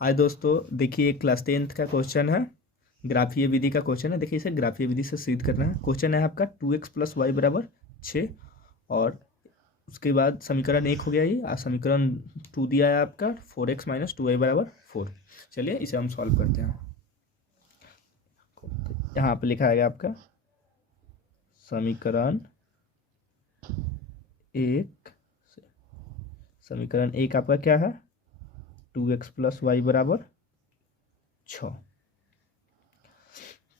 आज दोस्तों देखिए एक क्लास 10th का क्वेश्चन है, ग्राफीय विधि का क्वेश्चन है। देखिए इसे ग्राफीय विधि से सिद्ध करना है। क्वेश्चन है आपका 2x प्लस वाई बराबर 6 और उसके बाद समीकरण 1 हो गया ये, समीकरण 2 दिया है आपका 4x माइनस 2y बराबर 4। चलिए इसे हम सॉल्व करते हैं। यहाँ पे लिखा है आपका समीकरण एक आपका क्या है, 2x प्लस वाई बराबर 6।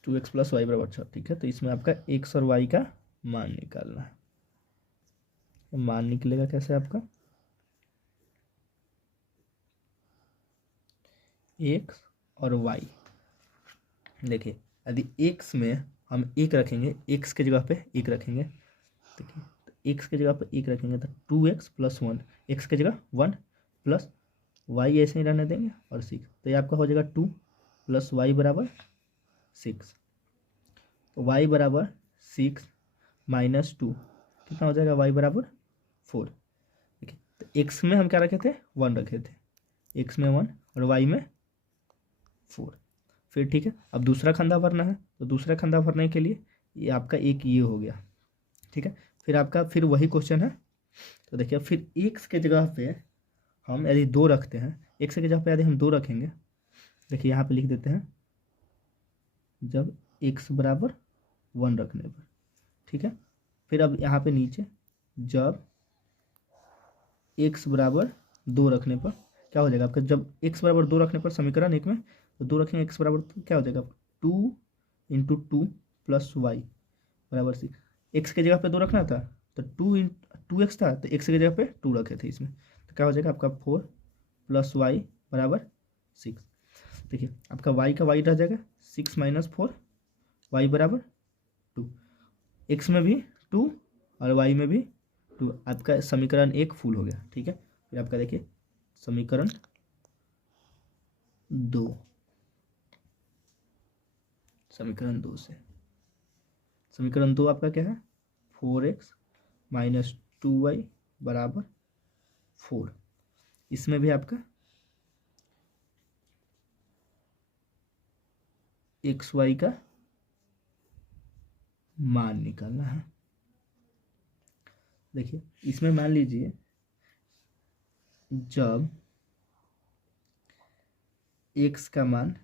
2x प्लस वाई बराबर 6, ठीक है। तो इसमें आपका x और y का मान निकालना है। मान निकलेगा कैसे आपका, x और y। देखिए यदि x में हम एक रखेंगे, x के जगह पे एक रखेंगे, देखिए तो x के जगह पे एक रखेंगे तो 2x प्लस 1, x के जगह 1 प्लस y ऐसे ही रहने देंगे और 6, तो ये आपका हो जाएगा 2 प्लस वाई बराबर 6। तो y बराबर 6 माइनस 2 कितना हो जाएगा, y बराबर 4। देखिए तो x में हम क्या रखे थे, 1 रखे थे, x में 1 और y में 4। फिर ठीक है, अब दूसरा खंदा भरना है, तो दूसरा खंदा भरने के लिए ये आपका एक ये हो गया, ठीक है। फिर आपका फिर वही क्वेश्चन है, तो देखिए फिर x के जगह पे हम यदि 2 रखते हैं, x के जगह पे यदि हम 2 रखेंगे, देखिए यहाँ पे लिख देते हैं जब x बराबर 1 रखने पर, ठीक है। फिर अब यहाँ पे नीचे जब x बराबर 2 रखने पर क्या हो जाएगा आपका, जब x बराबर 2 रखने पर समीकरण एक में तो 2 रखेंगे, x बराबर तो क्या हो जाएगा 2 इंटू 2 प्लस वाई बराबर 6। x के जगह पे 2 रखना था तो 2x था, तो x की जगह पे 2 रखे थे इसमें, तो क्या हो जाएगा आपका 4 प्लस वाई बराबर 6। देखिए आपका y का y रह जाएगा 6 माइनस 4, वाई बराबर 2, x में भी 2 और y में भी 2। आपका समीकरण एक फुल हो गया, ठीक है। फिर आपका देखिए समीकरण 2, समीकरण 2 से समीकरण 2 आपका क्या है, 4x माइनस 2y बराबर 4। इसमें भी आपका एक्स वाई का मान निकालना है। देखिए इसमें मान लीजिए जब x का मान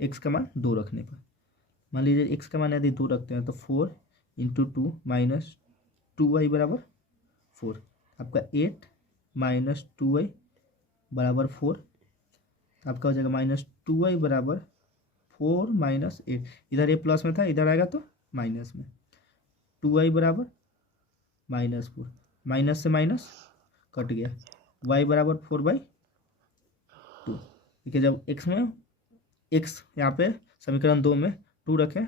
2 रखने पर, मान लीजिए x का मान यदि 2 रखते हैं तो 4 इंटू 2 माइनस 2y बराबर 4। आपका 8 माइनस 2y बराबर 4, आपका हो जाएगा माइनस 2y बराबर 4 माइनस 8। इधर ये प्लस में था, इधर आएगा तो माइनस में, 2y बराबर माइनस 4, माइनस से माइनस कट गया, y बराबर 4/2। देखिए जब x में x यहाँ पे समीकरण 2 में 2 रखें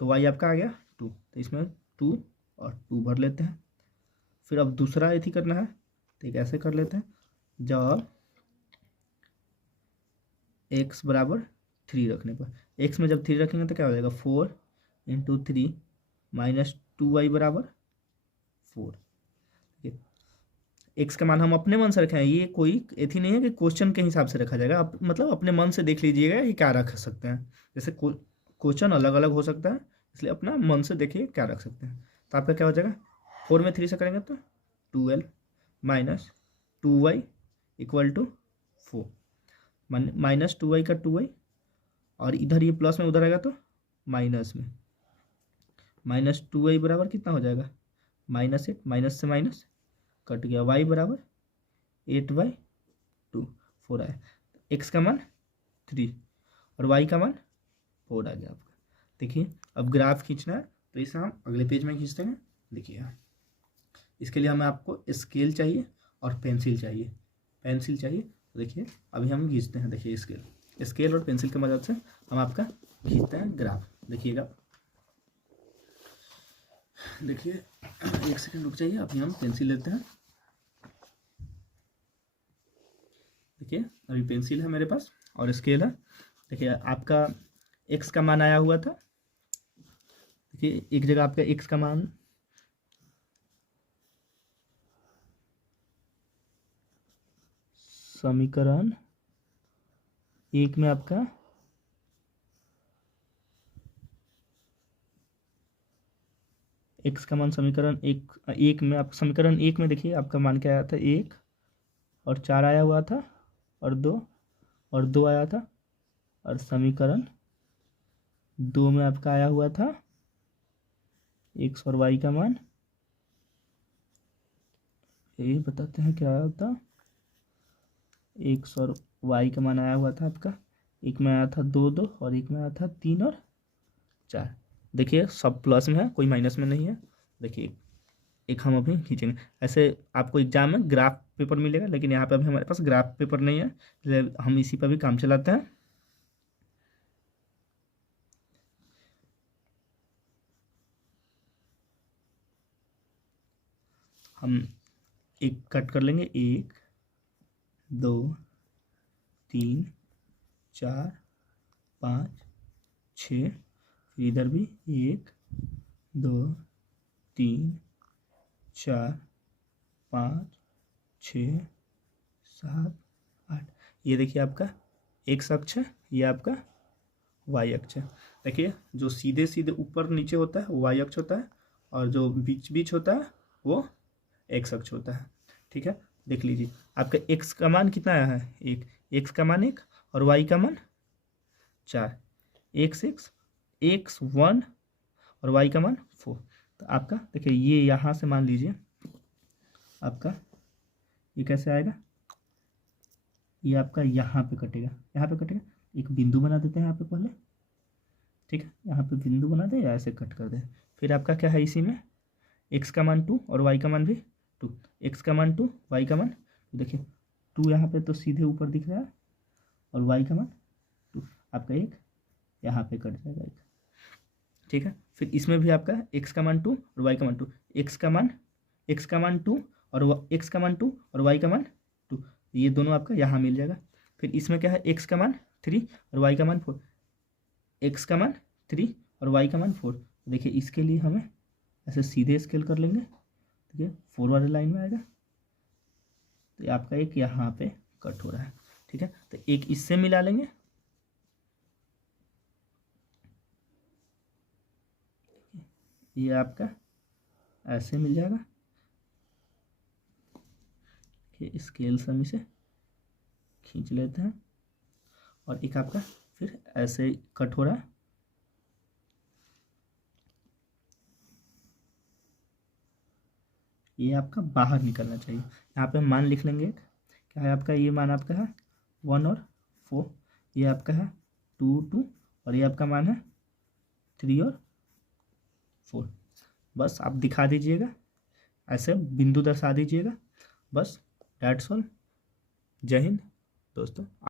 तो y आपका आ गया 2, तो इसमें 2 और 2 भर लेते हैं। फिर अब दूसरा यदि करना है तो एक ऐसे कर लेते हैं, जब x बराबर 3 रखने पर, x में जब 3 रखेंगे तो क्या हो जाएगा 4 इंटू 3 माइनस 2y बराबर 4। एक्स का मान हम अपने मन से रखें, ये कोई एथी नहीं है कि क्वेश्चन के हिसाब से रखा जाएगा। आप मतलब अपने मन से देख लीजिएगा कि क्या रख सकते हैं, जैसे क्वेश्चन अलग अलग हो सकता है, इसलिए अपना मन से देखिए क्या रख सकते हैं। तो आपका क्या हो जाएगा, 4 में 3 से करेंगे तो 12 minus 2y equal to 4, minus 2y का 2y और इधर ये प्लस में उधर आएगा तो माइनस में, माइनस 2y बराबर कितना हो जाएगा -8, माइनस से माइनस कट गया, y बराबर 8/2 4 आया। x का मान 3 और y का मान 4 आ गया आपका। देखिए अब ग्राफ खींचना है तो इसे हम अगले पेज में खींचते हैं। देखिए इसके लिए हमें आपको स्केल चाहिए और पेंसिल चाहिए, तो देखिए अभी हम खींचते हैं। देखिए स्केल और पेंसिल की मदद से हम आपका खींचते हैं ग्राफ। देखिएगा, देखिए एक सेकंड रुक जाइए, अभी हम पेंसिल लेते हैं। देखिए अभी पेंसिल है मेरे पास और स्केल है। देखिए आपका x का मान आया हुआ था, देखिए एक जगह आपका x का मान समीकरण एक में आपका एक्स का मान समीकरण एक में आप समीकरण एक में देखिए आपका मान क्या आया था, 1 और 4 आया हुआ था, और 2 आया था, और समीकरण 2 में आपका आया हुआ था एक्स और वाई का मान, ये बताते हैं क्या आया था, एक्स और वाई का मान आया हुआ था आपका, एक में आया था 2 और एक में आया था 3 और 4। देखिए सब प्लस में है, कोई माइनस में नहीं है। देखिए एक हम अभी खींचेंगे, ऐसे आपको एग्जाम में ग्राफ पेपर मिलेगा, लेकिन यहाँ पे अभी हमारे पास ग्राफ पेपर नहीं है, इसलिए हम इसी पर भी काम चलाते हैं। हम एक कट कर लेंगे, 1 2 3 4 5 6, फिर इधर भी 1 2 3 4 5 6 7 8। ये देखिए आपका एक्स अक्ष है, ये आपका वाई अक्ष है। देखिए जो सीधे सीधे ऊपर नीचे होता है वो वाई अक्ष होता है, और जो बीच बीच होता है वो एक्स अक्ष होता है। ठीक है, देख लीजिए आपका एक्स का मान कितना आया है, 1, एक्स का मान 1 और वाई का मान 4, एक्स 1 और वाई का मान 4। तो आपका देखिए ये यहाँ से मान लीजिए आपका ये कैसे आएगा, ये आपका यहाँ पे कटेगा, यहाँ पे कटेगा। एक बिंदु बना देते हैं यहाँ पे पहले, ठीक है, यहाँ पे बिंदु बना दे या ऐसे कट कर दे। फिर आपका क्या है, इसी में एक्स का मान 2 और वाई का मान भी 2, एक्स का मान 2 वाई का मान, देखिए 2 यहाँ पे तो सीधे ऊपर दिख रहा है, और वाई का मान 2, आपका एक यहाँ पे कट जाएगा एक। ठीक है, फिर इसमें भी आपका एक्स का मान 2 और वाई का मान 2, एक्स का मान 2 और एक्स का मान 2 और वाई का मान 2, ये दोनों आपका यहाँ मिल जाएगा। फिर इसमें क्या है, एक्स का मान 3 और वाई का मान 4, एक्स का मान 3 और वाई का मान 4। देखिए इसके लिए हमें ऐसे सीधे स्केल कर लेंगे, ठीक है, 4 वाले लाइन में आएगा, तो आपका एक यहाँ पे कट हो रहा है। ठीक है, तो एक इससे मिला लेंगे, ये आपका ऐसे मिल जाएगा, कि स्केल से हम इसे खींच लेते हैं, और एक आपका फिर ऐसे कट हो रहा है, ये आपका बाहर निकलना चाहिए। यहाँ पे मान लिख लेंगे, क्या है आपका, ये मान आपका है 1 और 4, ये आपका है 2 2, और ये आपका मान है 3 और 4। बस आप दिखा दीजिएगा, ऐसे बिंदु दर्शा दीजिएगा, बस दैट्स ऑल। जय हिंद दोस्तों।